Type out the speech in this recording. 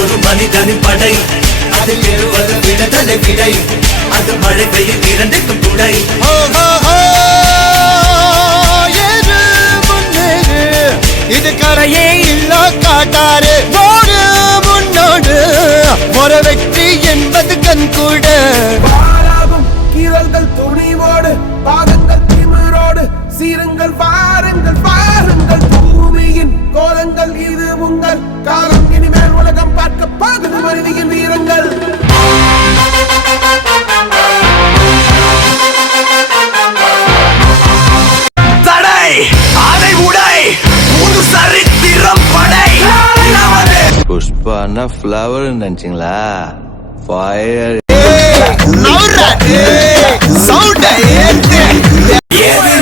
ஒரு மனிதனின் படை அது பெறுவது விடுதலை விடை அது மழை பெய்யும் இரண்டுக்கும் துடை இது கரையே இல்ல காட்டாரு போடு முன்னோடு ஒரு வெற்றி என்பது கண்கூட பாராகும் கீரல்கள் துணிவோடு பாதங்கள் திமிரோடு சீருங்கள் பாருங்கள் பாருங்கள் பூமியின் கோலங்கள் இது உங்கள் காலம் இனிமேல் உலகம் பார்க்க பாகுது மனிதியின் வீரங்கள் தடை அதை உடை புது சரித்திரம் படை புஷ்பான ஃப்ளவர் நினைச்சிங்களா ஃபயர் சவுண்ட் எதிரி